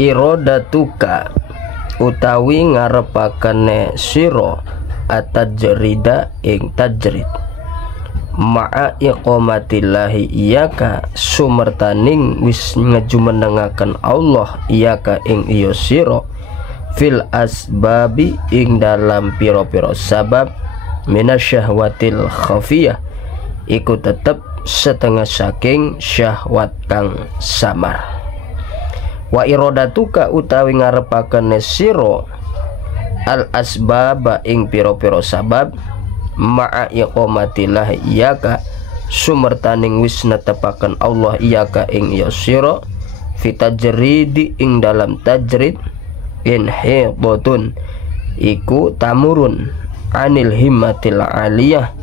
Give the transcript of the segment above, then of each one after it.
irodatuka utawi ngarepakane sira atajrida ing tajrid ma'a iqamatillahi iyaka sumertaning wis ngejumenengaken Allah iyaka ing iyo sira fil asbabi ing dalam piro-piro sabab minasyahwatil khafiyah iku tetep setengah saking syahwat kang samar. Wa irodatuka utawi ngarepaken sira al asbaba ing piro-piro sabab ma'a iqamatillah iyaka sumertaning wis netepaken Allah iyaka ing ya sira fitajridi ing dalam tajrid inhidatun iku tamurun anil himmatil aliyah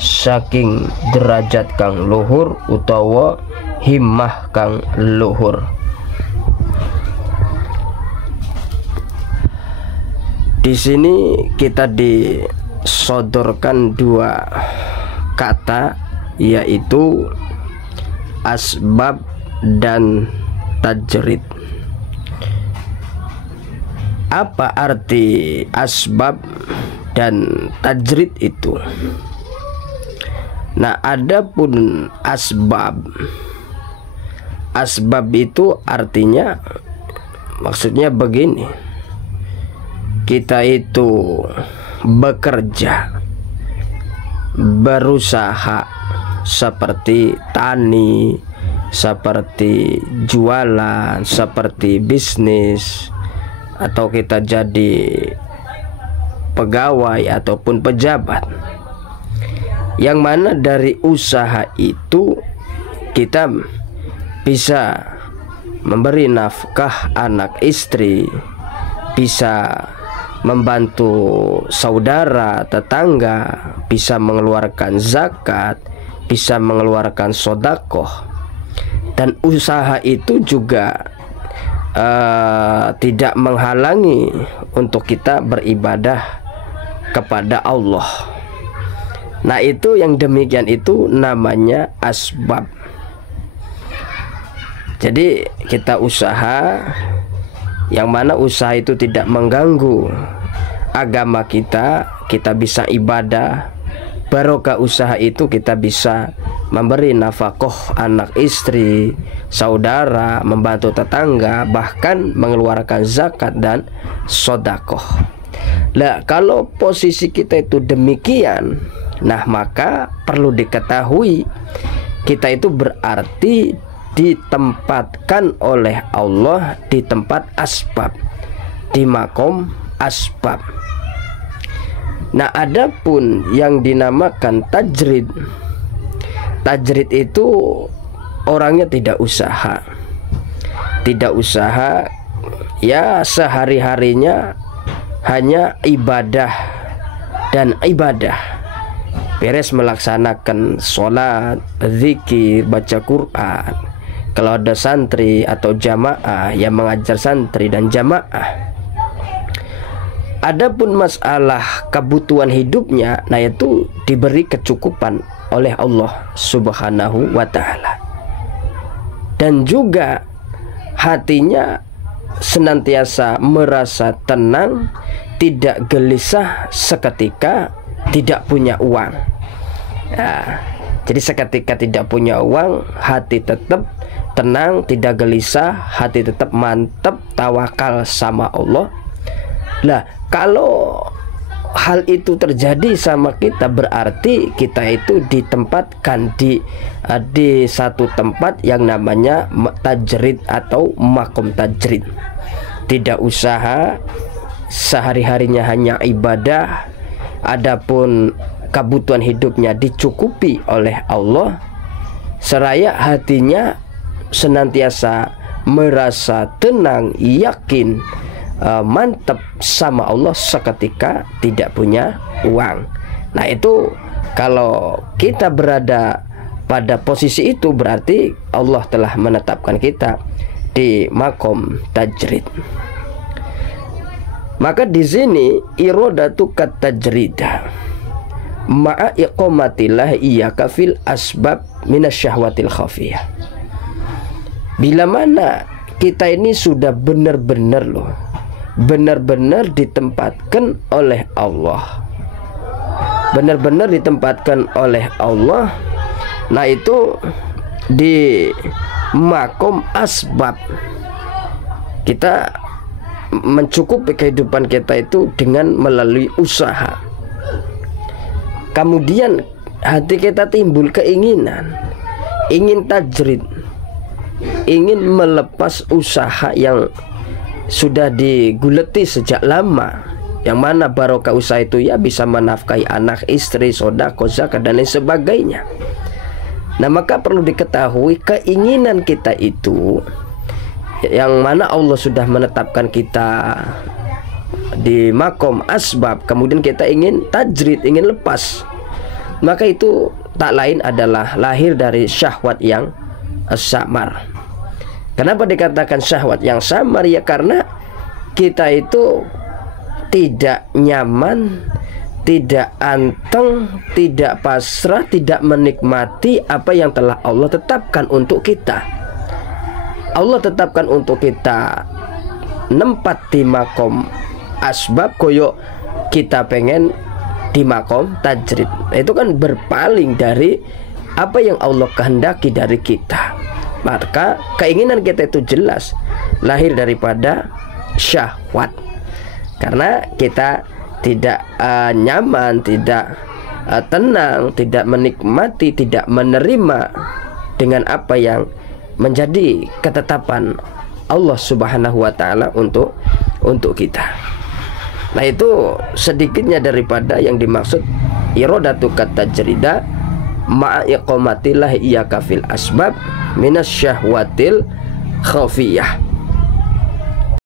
saking derajat kang luhur utawa himmah kang luhur. Di sini kita disodorkan dua kata, yaitu asbab dan tajrid. Apa arti asbab dan tajrid itu? Nah, adapun asbab itu artinya, maksudnya begini, kita itu bekerja, berusaha seperti tani, seperti jualan, seperti bisnis, atau kita jadi pegawai ataupun pejabat, yang mana dari usaha itu kita bisa memberi nafkah anak istri, bisa membantu saudara, tetangga, bisa mengeluarkan zakat, bisa mengeluarkan sodakoh. Dan usaha itu juga tidak menghalangi untuk kita beribadah kepada Allah. Nah, itu yang demikian itu namanya asbab. Jadi kita usaha, yang mana usaha itu tidak mengganggu agama kita, kita bisa ibadah. Barokah usaha itu kita bisa memberi nafkah anak istri, saudara, membantu tetangga, bahkan mengeluarkan zakat dan sodakoh. Nah, kalau posisi kita itu demikian, nah maka perlu diketahui kita itu berarti ditempatkan oleh Allah di tempat asbab, di makom asbab. Nah, adapun yang dinamakan tajrid, tajrid itu orangnya tidak usaha, ya sehari-harinya hanya ibadah dan ibadah, beres melaksanakan sholat, zikir, baca Quran. Kalau ada santri atau jamaah yang mengajar santri dan jamaah. Adapun masalah kebutuhan hidupnya, nah itu diberi kecukupan oleh Allah Subhanahu wa ta'ala. Dan juga hatinya senantiasa merasa tenang, tidak gelisah seketika tidak punya uang. Nah, jadi seketika tidak punya uang, hati tetap tenang, tidak gelisah, hati tetap mantap, tawakal sama Allah. Lah, kalau hal itu terjadi sama kita, berarti kita itu ditempatkan di satu tempat yang namanya tajrid atau makom tajrid. Tidak usaha, sehari-harinya hanya ibadah. Adapun kebutuhan hidupnya dicukupi oleh Allah, seraya hatinya senantiasa merasa tenang, yakin, mantap sama Allah seketika tidak punya uang. Nah, itu kalau kita berada pada posisi itu, berarti Allah telah menetapkan kita di makom tajrid. Maka di sini irodatu kat tajrida ma'a iqamatillah iyyaka fil asbab minasyahwatil khafiyah. Bila mana kita ini sudah benar-benar loh, benar-benar ditempatkan oleh Allah, benar-benar ditempatkan oleh Allah. Nah itu di makom asbab, kita mencukupi kehidupan kita itu dengan melalui usaha. Kemudian hati kita timbul keinginan, ingin tajrid, ingin melepas usaha yang sudah diguleti sejak lama, yang mana barokah usaha itu ya bisa menafkahi anak, istri, sedekah, zakat dan lain sebagainya. Nah maka perlu diketahui keinginan kita itu, yang mana Allah sudah menetapkan kita di makom asbab, kemudian kita ingin tajrid, ingin lepas, maka itu tak lain adalah lahir dari syahwat yang samar. Kenapa dikatakan syahwat yang samar? Ya karena kita itu tidak nyaman, tidak anteng, tidak pasrah, tidak menikmati apa yang telah Allah tetapkan untuk kita. Allah tetapkan untuk kita nempat di makom asbab, koyo kita pengen di makom tajrid. Itu kan berpaling dari apa yang Allah kehendaki dari kita. Maka keinginan kita itu jelas lahir daripada syahwat, karena kita tidak nyaman, tidak tenang, tidak menikmati, tidak menerima dengan apa yang menjadi ketetapan Allah Subhanahu wa taala untuk kita. Nah itu sedikitnya daripada yang dimaksud iradatu katajrida ma'a iqamatillah iyyaka fil asbab minas syahwatil khafiyah.